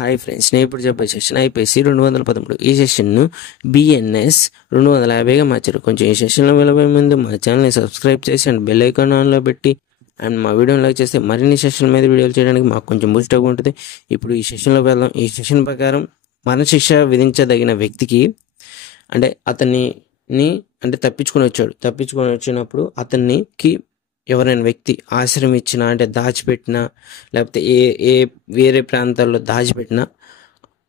Hi friends, నేను ఇప్పుడు చెప్పే సెషన్ ఐపీసీ 213. ఈ సెషన్ను బిఎన్ఎస్ 250గా మార్చారు. కొంచెం ఈ సెషన్లో వెళ్ళబోయే ముందు మా ఛానల్ని సబ్స్క్రైబ్ చేసి అండ్ బెల్ ఐకాన్ ఆన్లో పెట్టి అండ్ మా వీడియోని లైక్ చేస్తే మరిన్ని సెషన్ మీద వీడియోలు చేయడానికి మాకు కొంచెం బూస్ట్గా ఉంటుంది. ఇప్పుడు ఈ సెషన్లో వెళ్దాం. ఈ సెషన్ ప్రకారం మరణశిక్ష విధించదగిన వ్యక్తికి అంటే తప్పించుకొని వచ్చినప్పుడు అతనికి ఎవరైనా వ్యక్తి ఆశ్రయం ఇచ్చినా అంటే దాచిపెట్టినా లేకపోతే ఏ వేరే ప్రాంతాల్లో దాచిపెట్టినా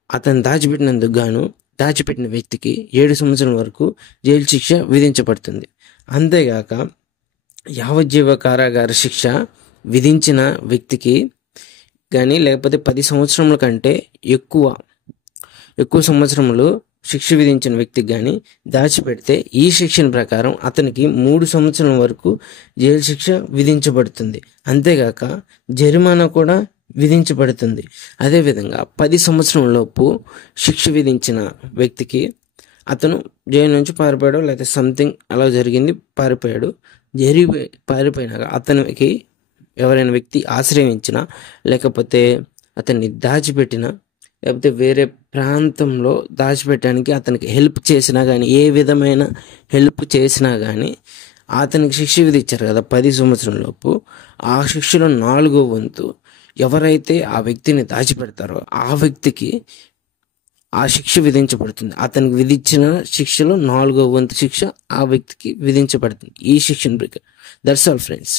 అతను దాచిపెట్టినందుకు గాను దాచిపెట్టిన వ్యక్తికి 7 సంవత్సరాల వరకు జైలు శిక్ష విధించబడుతుంది. అంతేగాక యావజ్జీవ కారాగార శిక్ష విధించిన వ్యక్తికి కానీ లేకపోతే 10 సంవత్సరముల కంటే ఎక్కువ సంవత్సరములు శిక్ష విధించిన వ్యక్తికి కానీ దాచిపెడితే ఈ శిక్షణ ప్రకారం అతనికి 3 సంవత్సరాల వరకు జైలు శిక్ష విధించబడుతుంది. అంతేగాక జరిమానా కూడా విధించబడుతుంది. అదేవిధంగా 10 సంవత్సరం లోపు శిక్ష విధించిన వ్యక్తికి అతను జైలు నుంచి పారిపోయాడు లేకపోతే సంథింగ్ అలా జరిగింది, పారిపోయినాక అతనికి ఎవరైనా వ్యక్తి ఆశ్రయించినా లేకపోతే అతన్ని దాచిపెట్టినా లేకపోతే వేరే ప్రాంతంలో దాచిపెట్టడానికి అతనికి హెల్ప్ చేసినా కానీ ఏ విధమైన హెల్ప్ చేసినా కానీ అతనికి శిక్ష విధించారు కదా 10 సంవత్సరం లోపు, ఆ శిక్షలో 4వ వంతు ఎవరైతే ఆ వ్యక్తిని దాచిపెడతారో ఆ వ్యక్తికి ఆ శిక్ష విధించబడుతుంది. అతనికి విధించిన శిక్షలో 4వ వంతు శిక్ష ఆ వ్యక్తికి విధించబడుతుంది. ఈ శిక్షణ దట్స్ ఆల్ ఫ్రెండ్స్.